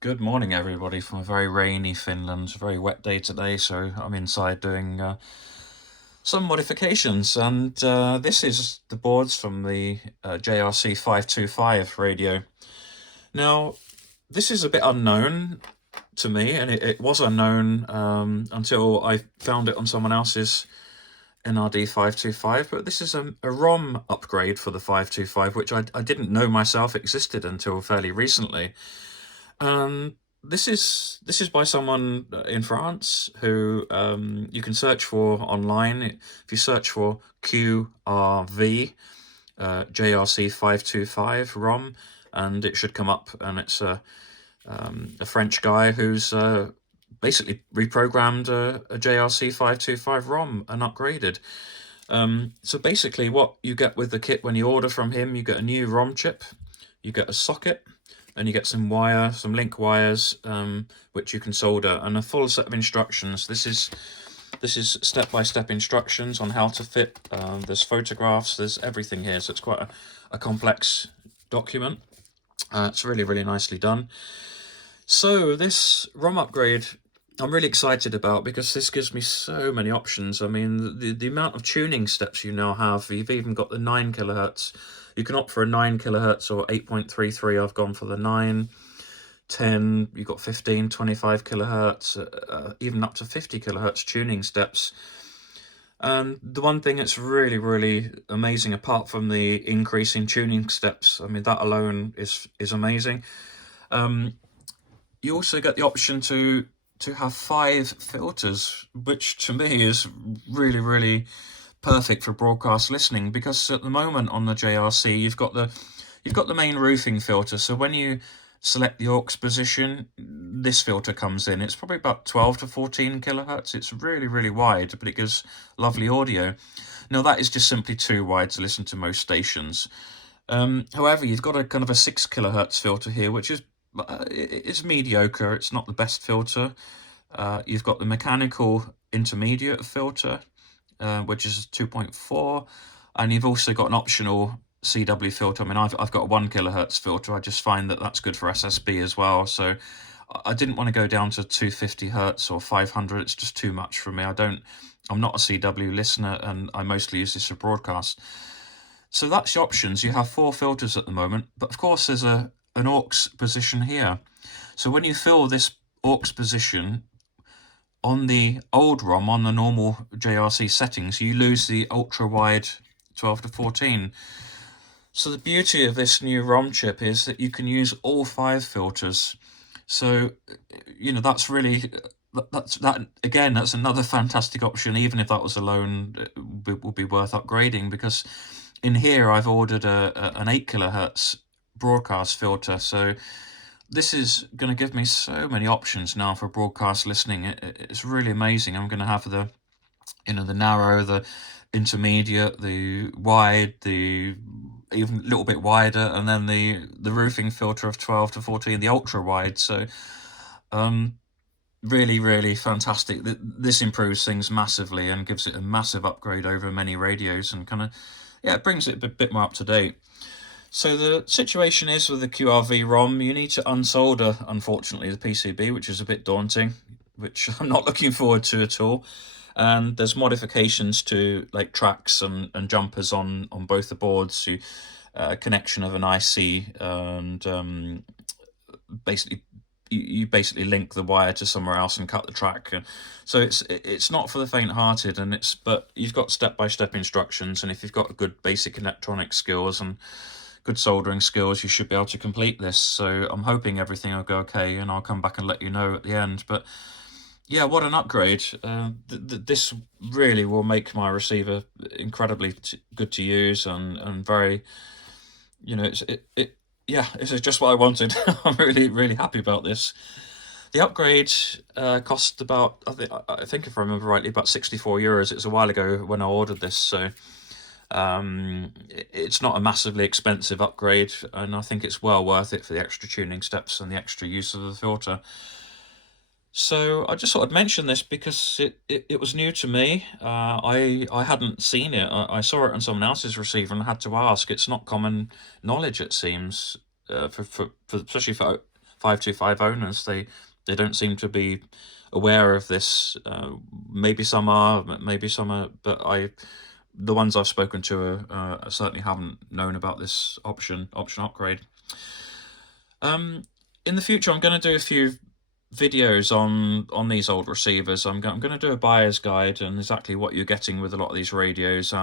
Good morning, everybody, from a very rainy Finland. A very wet day today, so I'm inside doing some modifications. And this is the boards from the JRC 525 radio. Now, this is a bit unknown to me, and it was unknown until I found it on someone else's NRD-525. But this is a ROM upgrade for the 525, which I didn't know myself existed until fairly recently. This is by someone in France who you can search for online. If you search for QRV JRC 525 ROM, and it should come up, and it's a French guy who's basically reprogrammed a JRC 525 ROM and upgraded. So basically what you get with the kit when you order from him, you get a new ROM chip, you get a socket, and you get some link wires, which you can solder, and a full set of instructions. This is step-by-step instructions on how to fit. There's photographs, there's everything here, so it's quite a complex document. It's really, really nicely done. So this ROM upgrade I'm really excited about, because this gives me so many options. I mean, the amount of tuning steps you now have. You've even got the 9 kilohertz. You can opt for a 9 kilohertz or 8.33. I've gone for the 9, 10. You've got 15, 25 kilohertz, even up to 50 kilohertz tuning steps. And the one thing that's really, really amazing, apart from the increase in tuning steps, I mean, that alone is amazing. You also get the option to have 5 filters, which to me is really, really perfect for broadcast listening, because at the moment on the JRC you've got the main roofing filter. So when you select the aux position, this filter comes in. It's probably about 12 to 14 kilohertz. It's really, really wide, but it gives lovely audio. Now that is just simply too wide to listen to most stations. However, you've got a kind of a 6 kilohertz filter here, which is it's mediocre. It's not the best filter. You've got the mechanical intermediate filter, which is 2.4, and you've also got an optional CW filter. I mean, I've got a 1 kilohertz filter. I just find that that's good for SSB as well. So I didn't want to go down to 250 hertz or 500. It's just too much for me. I'm not a CW listener, and I mostly use this for broadcast. So that's the options. You have 4 filters at the moment, but of course there's an aux position here. So when you fill this aux position on the old ROM, on the normal JRC settings, you lose the ultra wide 12 to 14. So the beauty of this new ROM chip is that you can use all 5 filters. So, that's really, that's another fantastic option. Even if that was alone, it would be worth upgrading, because in here I've ordered an 8 kilohertz broadcast filter. So this is going to give me so many options now for broadcast listening. It's really amazing. I'm going to have the narrow, the intermediate, the wide, the even a little bit wider, and then the roofing filter of 12 to 14, the ultra wide. So really, really fantastic. This improves things massively and gives it a massive upgrade over many radios, and kind of, it brings it a bit more up to date. So the situation is, with the QRV ROM, you need to unsolder, unfortunately, the PCB, which is a bit daunting, which I'm not looking forward to at all. And there's modifications to like tracks and jumpers on both the boards, to connection of an IC, and basically you basically link the wire to somewhere else and cut the track. So it's not for the faint-hearted, but you've got step-by-step instructions, and if you've got good basic electronic skills and good soldering skills, you should be able to complete this. So I'm hoping everything will go okay, and I'll come back and let you know at the end. But yeah, what an upgrade. This really will make my receiver incredibly good to use, and very, it's just what I wanted. I'm really, really happy about this. The upgrade cost about, I think if I remember rightly, about 64 euros. It was a while ago when I ordered this, so it's not a massively expensive upgrade, and I think it's well worth it for the extra tuning steps and the extra use of the filter. So I just thought I'd mention this, because it was new to me. I hadn't seen it. I saw it on someone else's receiver and had to ask. It's not common knowledge, it seems, for especially for 525 owners. They don't seem to be aware of this. Maybe some are, but the ones I've spoken to certainly haven't known about this option upgrade. In the future, I'm going to do a few videos on these old receivers. I'm going to do a buyer's guide and exactly what you're getting with a lot of these radios,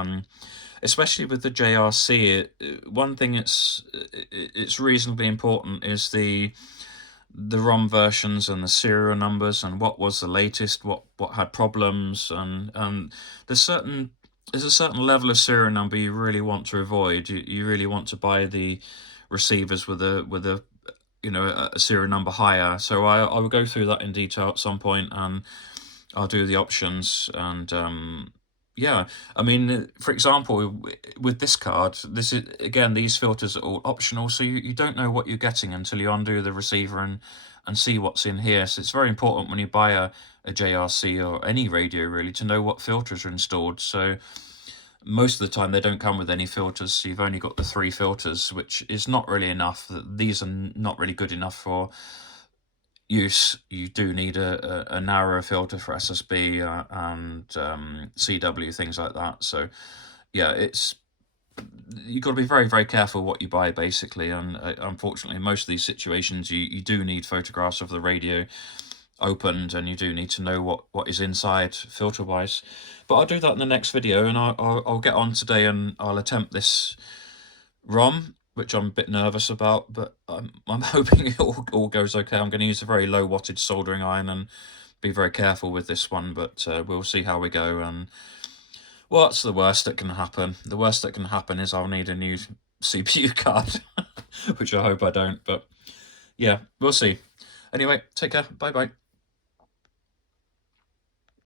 especially with the JRC. One thing it's reasonably important is the ROM versions and the serial numbers and what was the latest, what had problems, and there's a certain level of serial number you really want to avoid. You really want to buy the receivers with a serial number higher. So I will go through that in detail at some point, and I'll do the options. And yeah, I mean, for example, with this card, this is, again, these filters are all optional, so you don't know what you're getting until you undo the receiver and see what's in here. So it's very important when you buy a JRC or any radio, really, to know what filters are installed. So most of the time they don't come with any filters, so you've only got the 3 filters, which is not really enough. These are not really good enough for use. You do need a narrower filter for SSB and CW, things like that. So yeah, you've got to be very, very careful what you buy, basically. And unfortunately, in most of these situations, you do need photographs of the radio opened, and you do need to know what is inside filter wise. But I'll do that in the next video, and I'll get on today and I'll attempt this ROM, which I'm a bit nervous about, but I'm hoping it all goes okay. I'm going to use a very low wattage soldering iron and be very careful with this one, but we'll see how we go. And what's the worst that can happen? The worst that can happen is I'll need a new CPU card, which I hope I don't, but yeah, we'll see. Anyway, take care. Bye-bye.